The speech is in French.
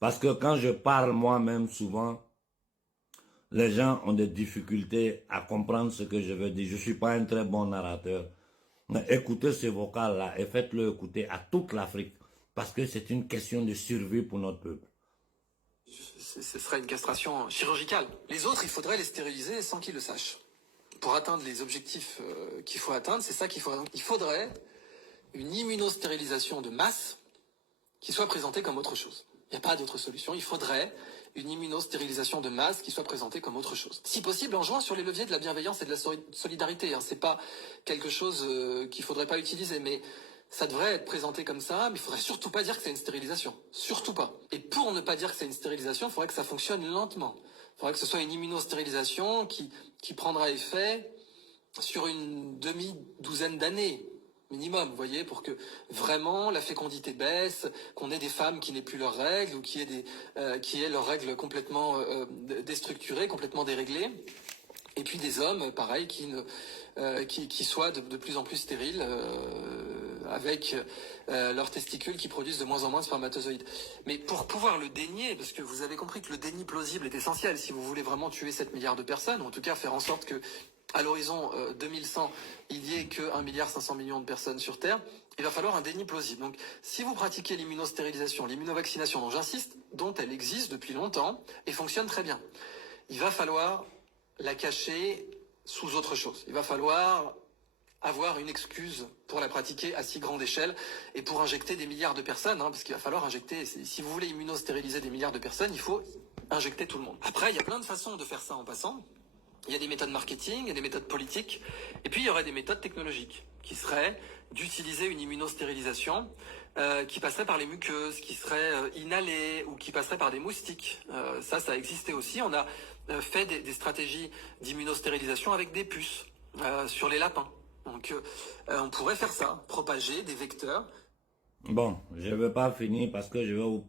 Parce que quand je parle moi-même souvent, les gens ont des difficultés à comprendre ce que je veux dire. Je suis pas un très bon narrateur. Mais écoutez ce vocal-là et faites-le écouter à toute l'Afrique. Parce que c'est une question de survie pour notre peuple. Ce serait une castration chirurgicale. Les autres, il faudrait les stériliser sans qu'ils le sachent. Pour atteindre les objectifs qu'il faut atteindre, c'est ça qu'il faudrait. Il faudrait une immunostérilisation de masse qui soit présentée comme autre chose. Il n'y a pas d'autre solution. Il faudrait une immunostérilisation de masse qui soit présentée comme autre chose. Si possible, en jouant sur les leviers de la bienveillance et de la solidarité. C'est pas quelque chose qu'il faudrait pas utiliser, mais ça devrait être présenté comme ça, mais il faudrait surtout pas dire que c'est une stérilisation. Surtout pas. Et pour ne pas dire que c'est une stérilisation, il faudrait que ça fonctionne lentement. Il faudrait que ce soit une immunostérilisation qui prendra effet sur une demi-douzaine d'années minimum, vous voyez, pour que vraiment la fécondité baisse, qu'on ait des femmes qui n'aient plus leurs règles ou qui aient leurs règles complètement déstructurées, complètement déréglées. Et puis des hommes, pareil, qui soient de plus en plus stériles, avec leurs testicules qui produisent de moins en moins de spermatozoïdes. Mais pour pouvoir le dénier, parce que vous avez compris que le déni plausible est essentiel, si vous voulez vraiment tuer 7 milliards de personnes, ou en tout cas faire en sorte que à l'horizon 2100, il n'y ait que 1,5 milliard de personnes sur Terre, il va falloir un déni plausible. Donc, si vous pratiquez l'immunostérilisation, l'immunovaccination, dont j'insiste, dont elle existe depuis longtemps et fonctionne très bien, il va falloir la cacher sous autre chose. Il va falloir avoir une excuse pour la pratiquer à si grande échelle et pour injecter des milliards de personnes, parce qu'il va falloir injecter, si vous voulez immunostériliser des milliards de personnes, il faut injecter tout le monde. Après, il y a plein de façons de faire ça en passant. Il y a des méthodes marketing, il y a des méthodes politiques, et puis il y aurait des méthodes technologiques, qui seraient d'utiliser une immunostérilisation qui passerait par les muqueuses, qui serait inhalée, ou qui passerait par des moustiques. Ça a existé aussi. On a fait des stratégies d'immunostérilisation avec des puces sur les lapins. Donc on pourrait faire ça, propager des vecteurs. Bon, je ne vais pas finir parce que je vais vous